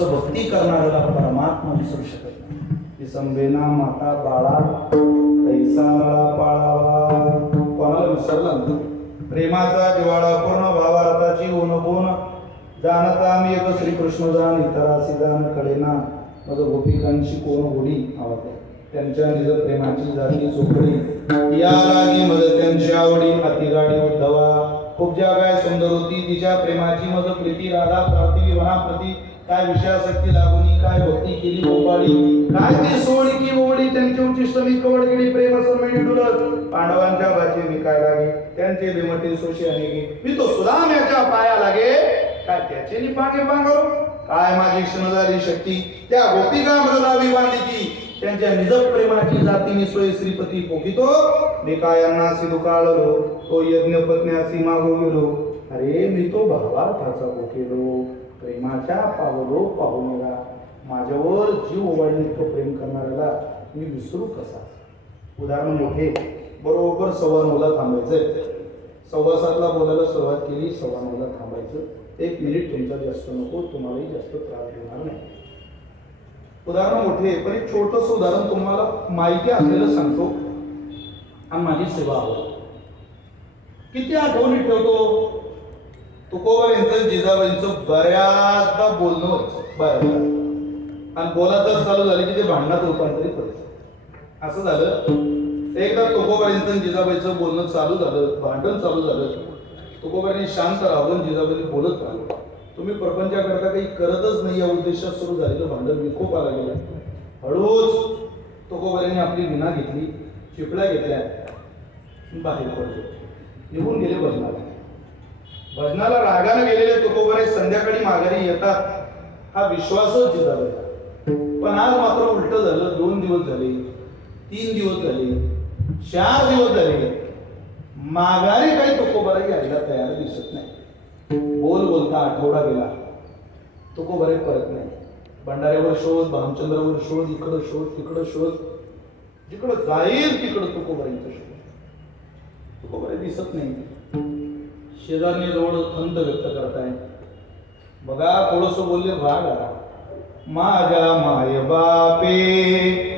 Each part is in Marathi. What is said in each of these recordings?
भक्ती करणाऱ्याला परमात्मा विसरू शकत नाही संबेना माता बाळा तैसा पाळावा कोणाला विसरला नाही प्रेमाचा जिवाळा पूर्ण भावार्थाची ऊन गुण जाणता मी एक श्रीकृष्ण जाण इतरासी जाण कळेना माझं गोपिकांची कोण गुणी आवाज आहे. त्यांच्या निज प्रेमाची जाती चोखडी या लागी मज त्यांची आवडी अतिगाडी उद्धवा. खूप ज्या काय सुंदर होती तिच्या प्रेमाची मज प्रीती राधा प्रार्थी विवाहाप्रती काय विषयासक्ती लागुनी काय भक्ती केली गोपाळी? काय ती सोडी की बोबडी त्यांची उच्चिष्ट मी कवड केली प्रेम सर्मेणी डुलत. पांडवांच्या भाची मी काय लागे? त्यांचे बेमती सोशी अनेकी मी तो सुदाम याच्या पाया लागे. काय त्याचे निपांगे पांगरो काय माझी क्षण झाली शक्ती? त्या गोपिका मृदावी बांधिती त्यांच्या निज प्रेमाची जाती सोय श्रीपती पोखितो. मी कायांना सिधू काळलो तो यज्ञ पत्न्यासी मागो गेलो अरे मी तो भावार्थाचा पोखिलो. प्रेमाच्या पावलो पाहुणेला माझ्यावर जीव ओवाळणी तो प्रेम करणाऱ्याला मी विसरू कसा? उदाहरण मोठे. बरोबर सव्वा नऊला थांबायचं सव्वा सातला बोलायला सुरुवात केली सव्वा नऊला थांबायचं. एक मिनिट तुमचा जास्त नको तुम्हालाही जास्त त्रास देणार नाही. उदाहरण मोठे पण एक छोटस उदाहरण तुम्हाला माहिती असलेलं सांगतो. आणि माझी सेवा आवड किती आठवणी ठेवतो तुकोबर यांचं जिजाबाईंचं बऱ्याचदा बोलणं व्हायचं बरं. आणि बोला तर चालू झाले की ते भांडणात रूपांतरित व्हायचं असं झालं. एकदा तुकोबाईंचं जिजाबाईचं बोलणं चालू झालं भांडण चालू झालं. तुकोबाईंनी शांत राहून जिजाबाईने जिजाबाईंनी बोलत राहिलं. तुम्ही प्रपंचाकरता काही करतच नाही या उद्देशात सुरू झालेलं भांडण विकोपाला गेलं. हळूच तुकोबाईंनी आपली विना घेतली चिपळ्या घेतल्या बाहेर पडले. निघून गेले भजनाला. भजनाला रागाने गेलेले तुकोबरे संध्याकाळी माघारी येतात हा विश्वासच जिजाबाईचा पण आज मात्र उलट झालं दोन दिवस झाले तीन दिवस झाले चार दिवस झाले माघारी काही तुकोबरा यायला तयार दिसत नाही. बोलता आठवडा गेला? तुकोबरे परत नाही. भंडाऱ्यावर शोध भामचंद्रावर शोध इकडं शोध तिकडं शोध. जिकडं जाईल तिकडं तुकोबऱ्यांचं शोध. तुकोबरे दिसत नाही. शेजारने जवळ खंत व्यक्त करताय. बघा थोडस बोलले राग. माझ्या माय बापे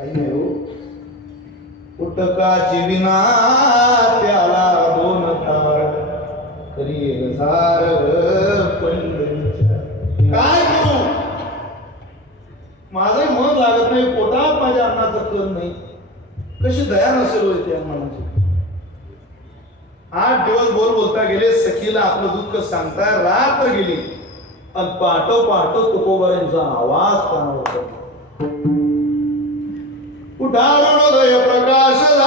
आई उटकाची हो. विना त्याला दोन तार करी सार काय करू माझं मन लागत नाही पोटात माझ्या अन्नाचं कर नाही. कशी दया नसेल होय त्या मनाची? आठ दिवस बोल बोलता गेले सखीला आपलं दुःख सांगता रात्र गेली. आणि पाठो पाठो तुकोबऱ्यांचा आवाज कानावर पडला. ಉಡಾರಣೋದಯ ಪ್ರಕಾಶದ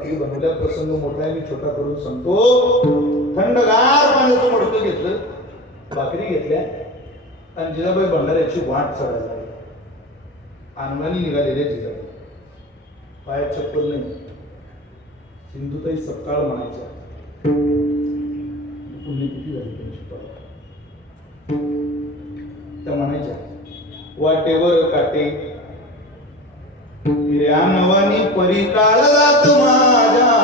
बाकी भाकरी बनवल्या प्रसंग मोठा आहे मी छोटा करून सांगतो. थंडगार पाण्याचं मडकं घेतलं भाकरी घेतल्या आणि जिजाबाई भंडाऱ्याची वाट चढायला लागली. अनवानी निघालेले जिजाबाई. पायात चप्पल नाही. सिंधुताई सकाळ म्हणायच्या. किती झाली त्यांची त्या म्हणायच्या वाटेवर काटे हिऱ्या नवानी जात माझ्या.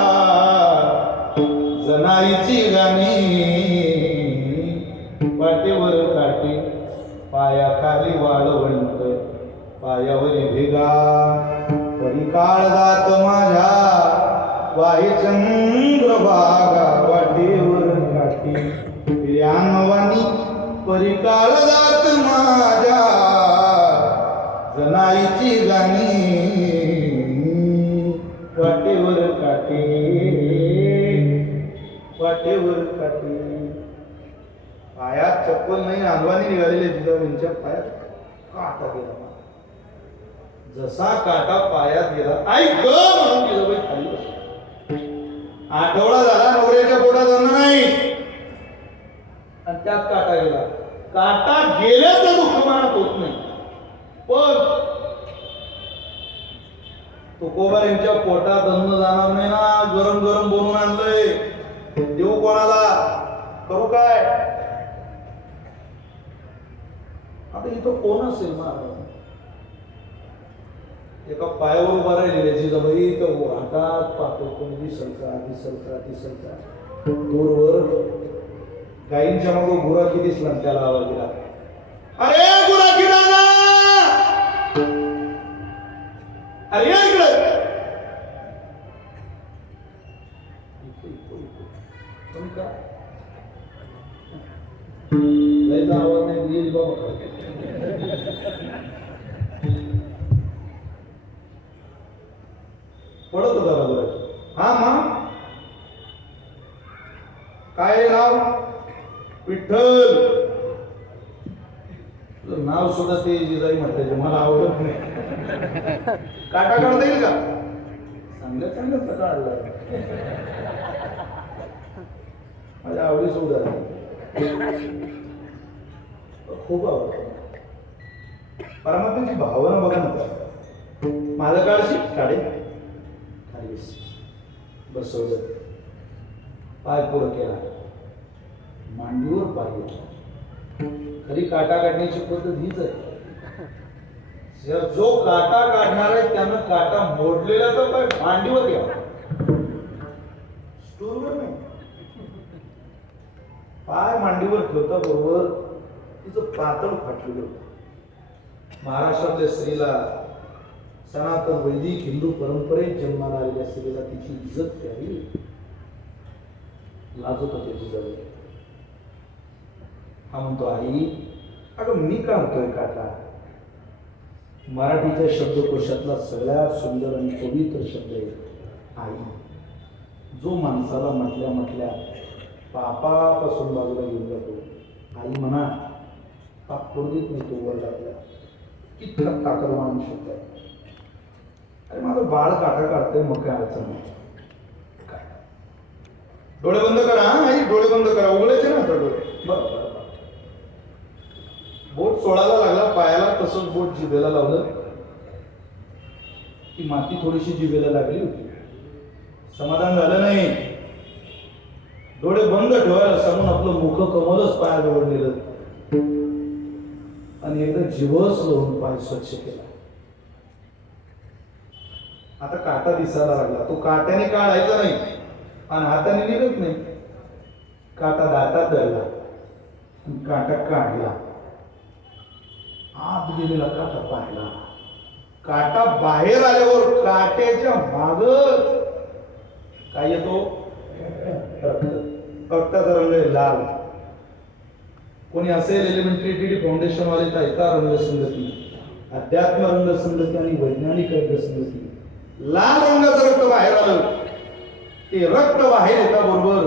जनाईची गाणी. पाटेवर काटे पायाखाली वाळवंट पायावरी भेगा. परिकाळ जात माझ्या. वाही चंद्र बागा वाटेवर काटे प्रियानवानी परी परिकाळ जात माझ्या. पण नाही अंगवानी निघालेले जिजाबाईंच्या पायात. काटा गेला. जसा काटा पायात गेला. आई ग म्हणून जिजाबाई खाली आठवडा झाला नवऱ्याच्या पोटात अन्न नाही. आणि त्यात काटा गेला. काटा गेल्याचं दुःख मनात होत नाही. पण तुकोबा यांच्या पोटात अन्न जाणार नाही ना. गरम गरम बनवून आणलंय. देऊ कोणाला? करू काय? आता इथं कोण असेल महाराज एका पायावर उभा राहिलेली जिजाबाई तर हातात पाहतो कोणी दिसलचा दिसलचा दिसलचा दूरवर गायींच्या मग गुराखी दिसला त्याला आवाज दिला अरे गुराखी दादा! अरे या इकडे. आवाज नाही येईल बाबा पडत होता बरोबर हा मग काय आहे नाव विठ्ठल तुझं नाव सुद्धा ते जिजाई म्हणतायचे मला आवडत नाही. काटा काढता येईल का? चांगल्या चांगलं आलं? माझ्या आवडीचं उदाहरण खूप आवडत. परमात्म्याची भावना बघा ना. माझं काळशी काढे खाली बसवलं. पाय पुढं केला. मांडीवर पाय घेतला. तरी काटा काढण्याची पद्धत हीच आहे. जो काटा काढणार आहे त्यानं काटा मोडलेला तर पाय मांडीवर घ्या. स्टूलवर नाही. पाय मांडीवर ठेवता बरोबर तिचं पातळ फाटलेलं होतं. महाराष्ट्रातल्या स्त्रीला सनातन वैदिक हिंदू परंपरेत जन्माला आलेल्या स्त्रीला तिची इज्जत द्यावी. लाजत होते तिच्या हा म्हणतो आई अगं मी काढतोय काटा मराठीच्या शब्दकोशातला सगळ्यात सुंदर आणि पवित्र शब्द आहे आई. जो माणसाला म्हटल्या म्हटल्या पापापासून बाजूला घेऊन जातो. आई म्हणा पाप करू देत नाही तो वर टाकला इतका ताकदवान शब्द आहे अरे माझं बाळ काटा काढतंय मग काय अडचण नाही. काय? डोळे बंद करा आई डोळे बंद करा. उघडायचे ना आता डोळे. बरं. बोट सोडायला लागला पायाला तसंच बोट जिभेला लावलं. ती माती थोडीशी जिभेला लागली होती. समाधान झालं नाही. डोळे बंद ठेवायला सांगून आपलं मुख कमलच पायाजवळ नेलं. आणि एकदा जीवच लावून पाय स्वच्छ केला. आता काटा दिसायला लागला. तो काट्याने काढायचा नाही. आणि हाताने निघत नाही. काटा दातात धरला. काटा काढला. आत गेलेला काटा पाहिला. काटा बाहेर आल्यावर काट्याच्या माग काय येतो? रक्ताचा रंग आहे लाल. कोणी असेल एलिमेंटरी टी फाउंडेशन वाले तर एका रंगसंगती अध्यात्म रंगसंगती आणि वैज्ञानिक रंगसंगती लाल रंगाचं रक्त बाहेर आलं. ते रक्त बाहेर येता बरोबर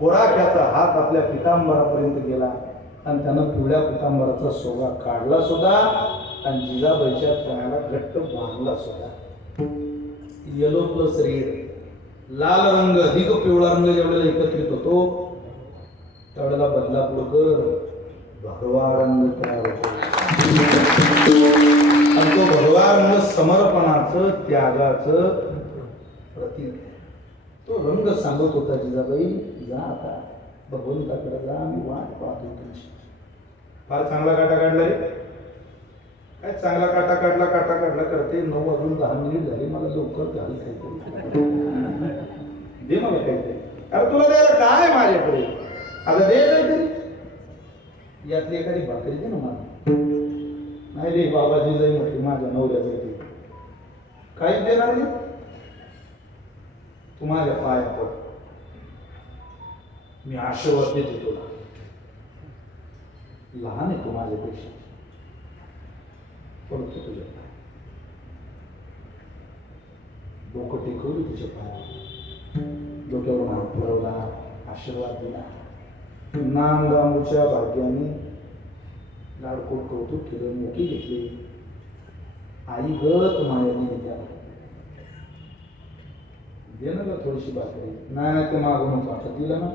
गोराख्याचा हात आपल्या पितांबरापर्यंत गेला. आणि त्यानं पिवळ्या पितांबराचा सोगा काढला सुद्धा आणि जिजाबाईच्या पायाला घट्ट बांधला सुद्धा. येलो प्लस रेड लाल रंग अधिक पिवळा रंग ज्यावेळेला एकत्रित होतो त्यावेळेला बदलापूरकर भगवा रंग तयार होतो. आणि तो भगवा रंग समर्पणाचं त्यागाचं प्रतीक तो रंग सांगत होता जिजाबाई जा आता. भगवंताकडे जा आम्ही वाट पाहतो तुमची फार चांगला काटा काढलाय काय चांगला काटा काढला काटा काढला करते. नऊ वाजून दहा मिनिट झाले मला लवकर घाल काहीतरी. दे मला काहीतरी. अरे तुला द्यायला काय माझ्याकडे? आता दे काहीतरी. यातली एखादी भाकरी दे ना मला. नाही रे बाबाजी जाई म्हटली माझ्या नवऱ्यासाठी काहीच देणार नाही. तू माझ्या पाया पड. मी आशीर्वाद देते तुला. लहान आहे तू माझ्यापेक्षा. पडतो तुझ्या पाय डोकं टेकवली तुझ्या पाया डोक्यावर हात फिरवला आशीर्वाद दिला. नांदामुच्या भाग्याने लाडकोट कौतुक केलं मोठी घेतली. आई गत मायाने त्या दे ना थोडीशी भाकरी. नाही नाही ते मागू नको. आता दिलं ना.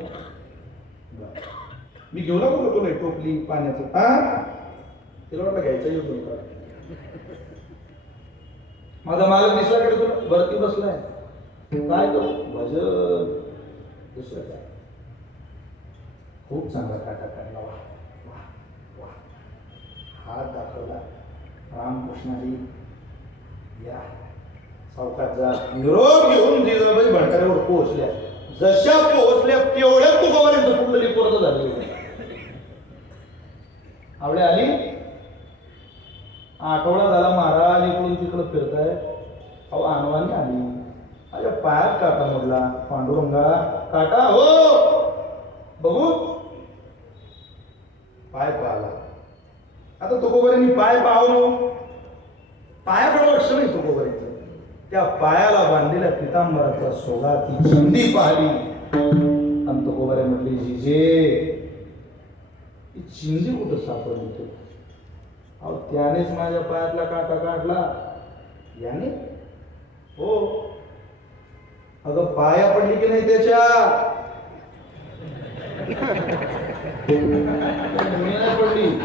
मी घेऊ नको का तुला टोपली पाण्याचं. हा तिला वाटलं घ्यायचं येऊ का माझा मालक दिसला कडे तुला वरती बसलाय. काय करू भजन. दुसरं काय? खूप चांगला काटा काढला. वा वा वा. हात दाखवला. रामकृष्णाजी या. सावकाश जा. निरोप घेऊन जिजाबाई भंडाऱ्यावर पोहोचल्या. जशा पोहोचल्या तेवढ्या तुकोबाऱ्यांचं पुढलं लिपोर्त झाली. आवडे आली? आठवडा झाला महाराज इकडून तिकडं फिरताय. अहो आणवानी आली. माझ्या पायात काटा मोडला. पांडुरंगा काटा हो! बघू. पाय पाहला. आता तुकोबऱ्यांनी पाय पाहू पायाकडे लक्ष नाही तुकोबारी त्या पायाला बांधलेल्या पितांबराचा सोगा ती चिंदी पाहिली. आणि तुकोबऱ्या म्हटली जिजे ही चिंदी कुठं सापडली तू? अहो त्यानेच माझ्या पायातला काटा काढला. याने? हो. अगं पाया पडली की नाही त्याच्या? पडली.